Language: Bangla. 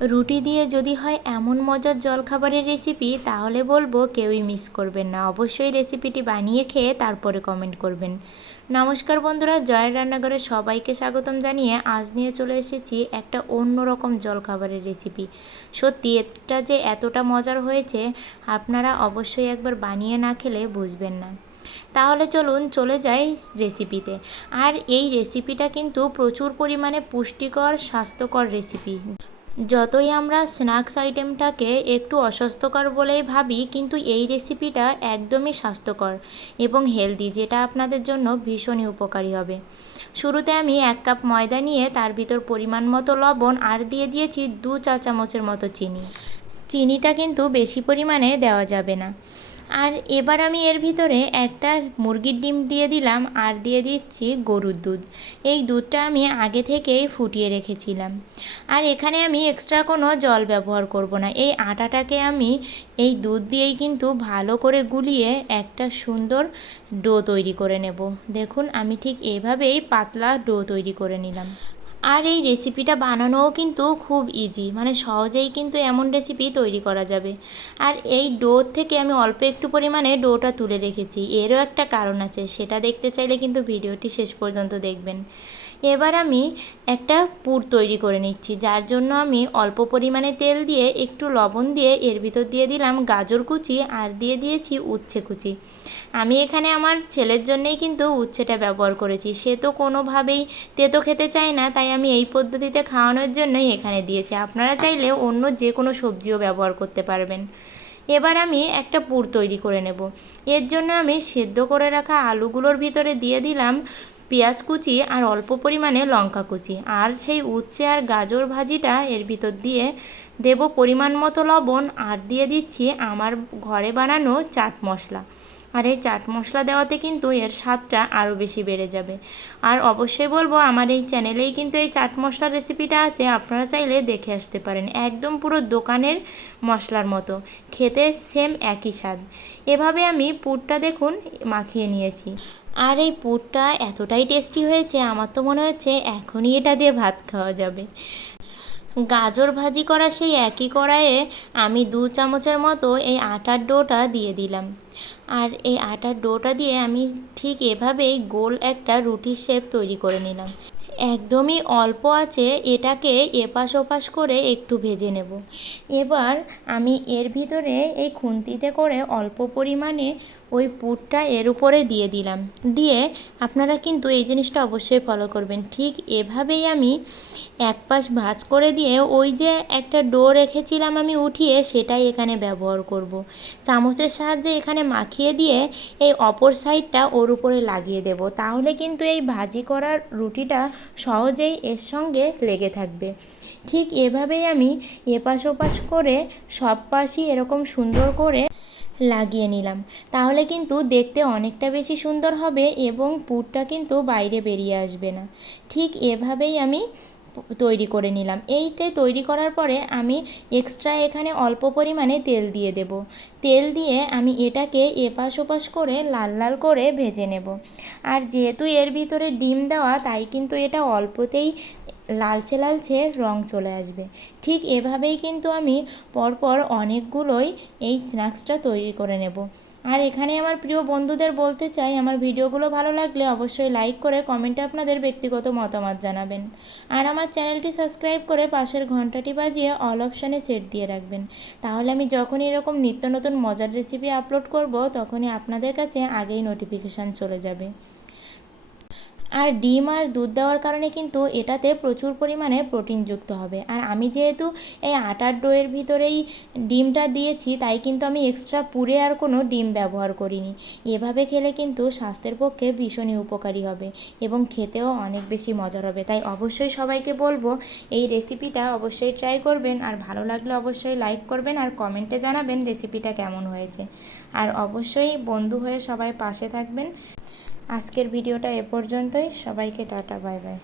রুটি দিয়ে যদি হয় এমন মজার জলখাবারের রেসিপি তাহলে বলব কেউই মিস করবেন না। অবশ্যই রেসিপিটি বানিয়ে খেয়ে তারপরে কমেন্ট করবেন। নমস্কার বন্ধুরা, জয়ের রান্নাঘরে সবাইকে স্বাগতম জানিয়ে আজ নিয়ে চলে এসেছি একটা অন্যরকম জলখাবারের রেসিপি সত্যি, এটা যে এতটা মজার হয়েছে, আপনারা অবশ্যই একবার বানিয়ে না খেলে বুঝবেন না। তাহলে চলুন চলে যাই রেসিপিতে আর এই রেসিপিটা কিন্তু প্রচুর পরিমাণে পুষ্টিকর, স্বাস্থ্যকর রেসিপি যতই আমরা স্ন্যাক্স আইটেমটাকে একটু অস্বাস্থ্যকর বলেই ভাবি, কিন্তু এই রেসিপিটা একদমই স্বাস্থ্যকর এবং হেলদি, যেটা আপনাদের জন্য ভীষণই উপকারী হবে। শুরুতে আমি এক কাপ ময়দা নিয়ে তার ভিতর পরিমাণ মতো লবণ আর দিয়ে দিয়েছি দু চা চামচের মতো চিনি। চিনিটা কিন্তু বেশি পরিমাণে দেওয়া যাবে না। আর এবার আমি এর ভিতরে একটা মুরগির ডিম দিয়ে দিলাম, আর দিয়ে দিচ্ছি গরুর দুধ। এই দুধটা আমি আগে থেকেই ফুটিয়ে রেখেছিলাম। আর এখানে আমি এক্সট্রা কোনো জল ব্যবহার করব না। এই আটাটাকে আমি এই দুধ দিয়েই কিন্তু ভালো করে গুলিয়ে একটা সুন্দর ডো তৈরি করে নেব। দেখুন, আমি ঠিক এভাবেই পাতলা ডো তৈরি করে নিলাম। আর এই রেসিপিটা বানানোও কিন্তু খুব ইজি মানে সহজেই কিন্তু এমন রেসিপি তৈরি করা যাবে। আর এই ডো থেকে আমি অল্প একটু পরিমাণে ডোটা তুলে রেখেছি, এরও একটা কারণ আছে, সেটা দেখতে চাইলে কিন্তু ভিডিওটি শেষ পর্যন্ত দেখবেন। এবার আমি একটা পুর তৈরি করে নিচ্ছি, যার জন্য আমি অল্প পরিমাণে তেল দিয়ে একটু লবণ দিয়ে এর ভিতর দিয়ে দিলাম গাজর কুচি আর দিয়ে দিয়েছি উচ্ছে কুচি। আমি এখানে আমার ছেলের জন্যেই কিন্তু উচ্ছেটা ব্যবহার করেছি, সে তো কোনোভাবেই তেতো খেতে চায় না, তাই আমি এই পদ্ধতিতে খাওয়ানোর জন্যই এখানে দিয়েছি। আপনারা চাইলে অন্য যে কোনো সবজিও ব্যবহার করতে পারবেন। এবার আমি একটা পুর তৈরি করে নেব। এর জন্য আমি সেদ্ধ করে রাখা আলুগুলোর ভিতরে দিয়ে দিলাম পেঁয়াজ কুচি আর অল্প পরিমাণে লঙ্কা কুচি। আর সেই উচ্ছে আর গাজর ভাজিটা এর ভিতর দিয়ে দেব পরিমাণ মতো লবণ। আর দিয়ে দিচ্ছি আমার ঘরে বানানো চাট মশলা। আর এই চাট মশলা দেওয়াতে কিন্তু এর স্বাদটা আরও বেশি বেড়ে যাবে। আর অবশ্যই বলব, আমার এই চ্যানেলেই কিন্তু এই চাট মশলার রেসিপিটা আছে, আপনারা চাইলে দেখে আসতে পারেন। একদম পুরো দোকানের মশলার মতো, খেতে সেম একই স্বাদ। এভাবে আমি পুরটা দেখুন, মাখিয়ে নিয়েছি। আর এই পুরটা এতটাই টেস্টি হয়েছে, আমার তো মনে হচ্ছে এখনই এটা দিয়ে ভাত খাওয়া যাবে। গাজর ভাজি করা সেই একই কড়াইয়ে আমি দু চামচের মতো এই আটার ডোটা দিয়ে দিলাম। আর এই আটার ডোটা দিয়ে আমি ঠিক এভাবেই গোল একটা রুটির শেপ তৈরি করে নিলাম। একদমই অল্প আছে, এটাকে এপাশ ওপাশ করে একটু ভেজে নেব। এবার আমি এর ভিতরে এই খুন্তিতে করে অল্প পরিমাণে ওই পুরটা এর উপরে দিয়ে দিলাম। দিয়ে আপনারা কিন্তু এই জিনিসটা অবশ্যই ফলো করবেন। ঠিক এভাবেই আমি এক পাশ ভাজ করে দিয়ে ওই যে একটা ডো রেখেছিলাম আমি উঠিয়ে, সেটাই এখানে ব্যবহার করব। চামচের সাহায্যে এখানে মাখিয়ে দিয়ে এই অপর সাইডটা ওর উপরে লাগিয়ে দেব। তাহলে কিন্তু এই ভাজি করার রুটিটা সহজেই এর সঙ্গে লেগে থাকবে। ঠিক এভাবেই আমি এপাশ ওপাশ করে সব পাশই এরকম সুন্দর করে লাগিয়ে নিলাম। তাহলে কিন্তু দেখতে অনেকটা বেশি সুন্দর হবে এবং পুরটা কিন্তু বাইরে বেরিয়ে আসবে না। ঠিক এভাবেই আমি তৈরি করে নিলাম। এইটে তৈরি করার পরে আমি এক্সট্রা এখানে অল্প পরিমাণে তেল দিয়ে দেব। তেল দিয়ে আমি এটাকে এপাশ ওপাশ করে লাল লাল করে ভেজে নেব। আর যেহেতু এর ভিতরে ডিম দেওয়া, তাই কিন্তু এটা অল্পতেই লালচে লালচে রং চলে আসবে। ঠিক এভাবেই কিন্তু আমি পরপর অনেকগুলোই এই স্ন্যাক্সটা তৈরি করে নেব। আর এখানে আমার প্রিয় বন্ধুদের বলতে চাই, আমার ভিডিওগুলো ভালো লাগলে অবশ্যই লাইক করে কমেন্টে আপনাদের ব্যক্তিগত মতামত জানাবেন। আর আমার চ্যানেলটি সাবস্ক্রাইব করে পাশের ঘন্টাটি বাজিয়ে অল অপশানে সেট দিয়ে রাখবেন। তাহলে আমি যখনই এরকম নিত্য নতুন মজার রেসিপি আপলোড করব, তখনই আপনাদের কাছে আগেই নোটিফিকেশান চলে যাবে। আর ডিম আর দুধ দেওয়ার কারণে কিন্তু এটাতে প্রচুর পরিমাণে প্রোটিন যুক্ত হবে। আর আমি যেহেতু এই আটার ডোয়ের ভিতরেই ডিমটা দিয়েছি, তাই কিন্তু আমি এক্সট্রা পুরে আর কোনো ডিম ব্যবহার করিনি। এভাবে খেলে কিন্তু স্বাস্থ্যের পক্ষে ভীষণই উপকারী হবে এবং খেতেও অনেক বেশি মজার হবে। তাই অবশ্যই সবাইকে বলব, এই রেসিপিটা অবশ্যই ট্রাই করবেন আর ভালো লাগলে অবশ্যই লাইক করবেন আর কমেন্টে জানাবেন রেসিপিটা কেমন হয়েছে। আর অবশ্যই বন্ধু হয়ে সবাই পাশে থাকবেন। আজকের ভিডিওটা এ পর্যন্তই। সবাইকে টাটা বাই বাই।